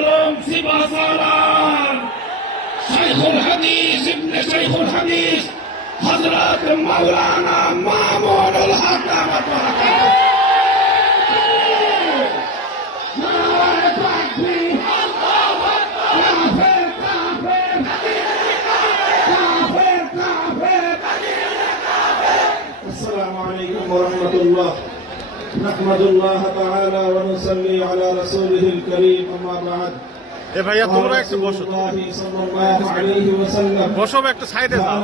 العلوم سباسالان شيخ الحديث ابن شيخ الحديث حضرات مولانا مامون الحق السلام عليكم ورحمة الله. نحمد الله تعالى ونصلي على رسوله الكريم. أما بعد. এ ভাইয়া তোমরা একটু বসো, বসো একটু সাইডে যাও,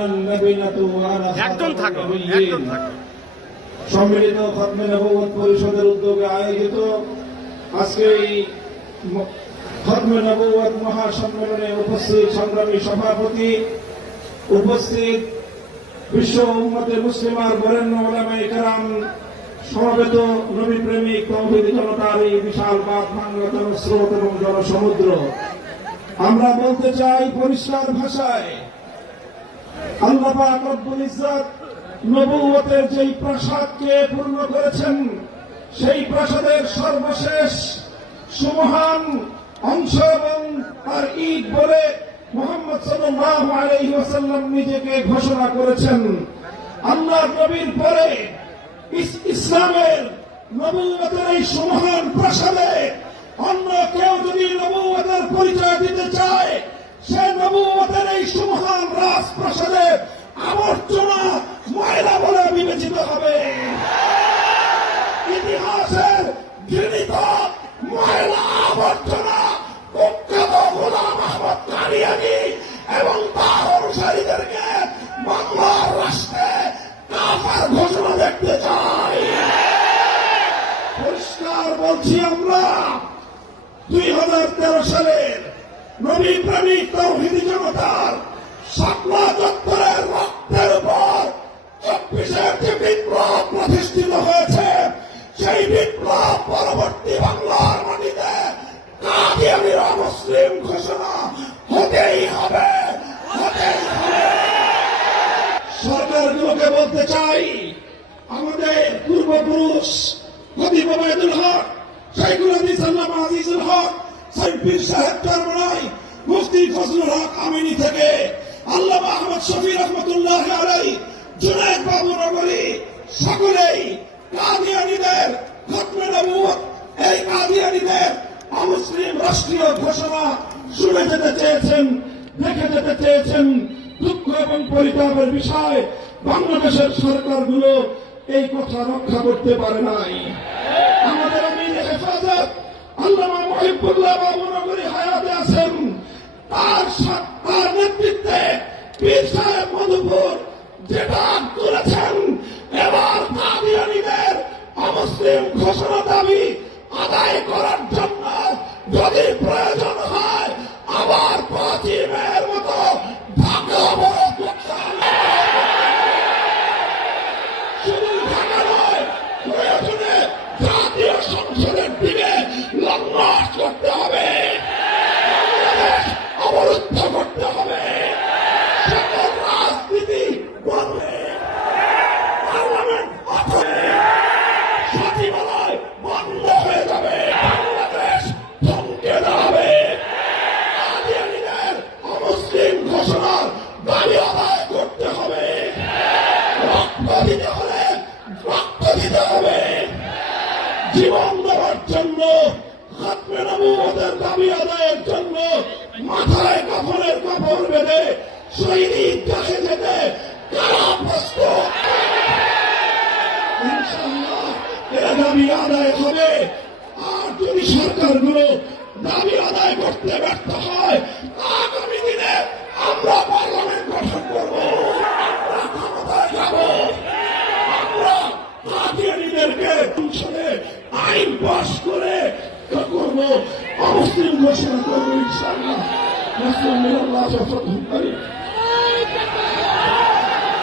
একদম থাকো, একদম থাকো। সম্মিলিত খতমে নবুয়ত পরিষদের উদ্যোগে আয়োজিত আজকে এই খতমে নবুয়ত মহাসম্মেলনে উপস্থিত সংগ্রামী সভাপতি, উপস্থিত বিশ্ব উম্মতে মুসলিমার বরেণ্য উলামায়ে কেরাম, সমবেত নবী প্রেমিক তৌহিদি জনতার এই বিশাল বাদ ভাঙ্গা জনস্রোত এবং জনসমুদ্র, আমরা বলতে চাই পরিষ্কার ভাষায়, আল্লাহ পাক রব্বুল ইজ্জত নবুয়তের যেই প্রাসাদকে পূর্ণ করেছেন, সেই প্রাসাদের সর্বশেষ সুমহান অংশ এবং তার ঈদ বলে মুহাম্মদ সাল্লাল্লাহু আলাইহি ওয়াসাল্লাম নিজেকে ঘোষণা করেছেন। আল্লাহর নবীর পরে ইসলামের নবুয়তের এই সুমহান প্রাসাদে অন্য কেউ যদি নবুয়তের পরিচয় দিতে চায়, সে নবুয়তের এই সুমহান রাজপ্রাসাদে আবর্জনা ময়লা বলে বিবেচিত হবে। ইতিহাসের ঘৃণিত ময়লা আবর্জনা কুখ্যাত গোলাম আহমদ কাদিয়ানী এবং তার অনুসারীদেরকে বাংলার রাষ্ট্রে কাফের ঘোষণা দেখতে চাই। পরিষ্কার বলছি, আমরা 2013 সালের নবী প্রেমিক তৌহিদি জনতার শাপলা চত্বরের রক্তের উপর 24-এর যে বিপ্লব প্রতিষ্ঠিত হয়েছে, সেই বিপ্লব পরবর্তী বাংলার মাটিতে কাদিয়ানীর অমুসলিম ঘোষণা হতেই হবে, হতেই হবে। সরকারগুলোকে বলতে চাই, আমাদের পূর্বপুরুষ খতিব ওবায়দুল হক, শাইখুল হাদিস আল্লামা আজিজুল হক, সাইদ পীর সাহেব চরমনাই, মুফতি ফজলুল হক আমিনী থেকে আল্লামা আহমদ শফি রহমতুল্লাহ আলাইহি, জুনায়েদ বাবু নগরী, সকলেই কাদিয়ানীদের খতমে নবুয়ত, এই কাদিয়ানীদের অমুসলিম রাষ্ট্রীয় ঘোষণা শুনে যেতে চেয়েছেন, দেখে যেতে চেয়েছেন। দুঃখ এবং পরিতাপের বিষয়, বাংলাদেশের সরকারগুলো এই কথা রক্ষা করতে পারে নাই। আমাদের আমির হেফাজত আল্লামা মুহিবুল্লাহ বাবু নগরী হায়াতে আছেন, তার নেতৃত্বে পীর সাহেব মধুপুর যেটা তুলেছেন, এবার কাদিয়ানীদের অমুসলিম ঘোষণা দাবি আদায় করার জন্য যদি প্রয়োজন হয়, আবার 5 মের মতো ঢাকা অবরোধ করতে হবে। শুধু ঢাকা নয়, প্রয়োজনে জাতীয় সংসদের দিকে লংমার্চ করতে হবে, বাংলাদেশ অবরুদ্ধ করতে হবে, সকল রাজনীতি বন্ধে, পার্লামেন্ট অথবা সচিবালয় বন্ধ হয়ে যাবে, বাংলাদেশ থমকে দাঁড়াবে। কাদিয়ানীদের অমুসলিম ঘোষণার দাবি আদায় করতে হবে, রক্ত দিতে হলে রক্ত দিতে হবে, জীবন দেওয়ার জন্য, খতমে নবুয়তের দাবি আদায়ের জন্য মাথায় কাফনের কাপড় বেঁধে শহীদ ঈদগাহে যেতে কারা প্রস্তুত? ইনশাআল্লাহ এরা দাবি আদায় হবে। আর যদি সরকারগুলো দাবি আদায় করতে ব্যর্থ হয়, আগামী দিনে আমরা পার্লামেন্ট গঠন করব, আমরা ক্ষমতায় যাব, আমরা কাদিয়ানীদেরকে সংসদে আইন পাস করে করব, অমুসলিম ঘোষণা করব ইনশাআল্লাহ।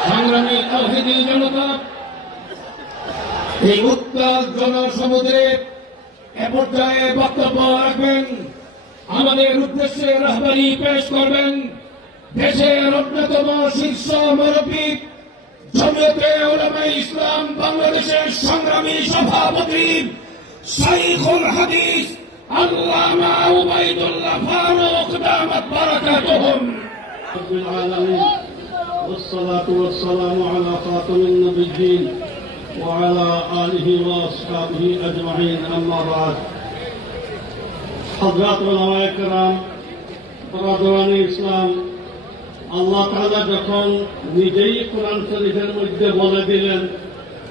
সংগ্রামী তৌহিদি জনতা, এই উত্তাল জনসমুদ্রে এ পর্যায়ে বক্তব্য রাখবেন, আমাদের উদ্দেশ্যে রাহবারি পেশ করবেন দেশের অন্যতম শীর্ষ মুরব্বী, জমিয়তে উলামায়ে ইসলাম বাংলাদেশের সংগ্রামী সভাপতি শাইখুল হাদিস আল্লামা উবাইদুল্লাহ ফারুক দামাত বারাকাতুহুম। رب العالمين والصلاة والسلام على خاتم النبيين وعلى آله وأصحابه أجمعين أما بعد حضرات علماء کرام برادران ইসলাম আল্লাহ তাআলা যখন নিজেই কোরআন শরীফের মধ্যে বলে দিলেন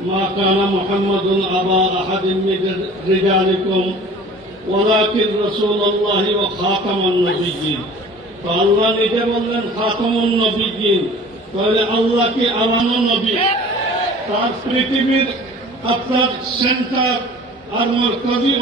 মা কানা মুহাম্মাদুন আবা আহাদিন মিন রিজালিকুম ওয়ালাকিন রাসূলুল্লাহি ওয়া খাতামান নবিয়্যিন। তো আল্লাহ নিজে বললেন খাতামুন নবিয়্যিন, তাহলে আল্লাহ কি আমানো নবী? তার পৃথিবীর আপনার সেন্টার আর মরকজি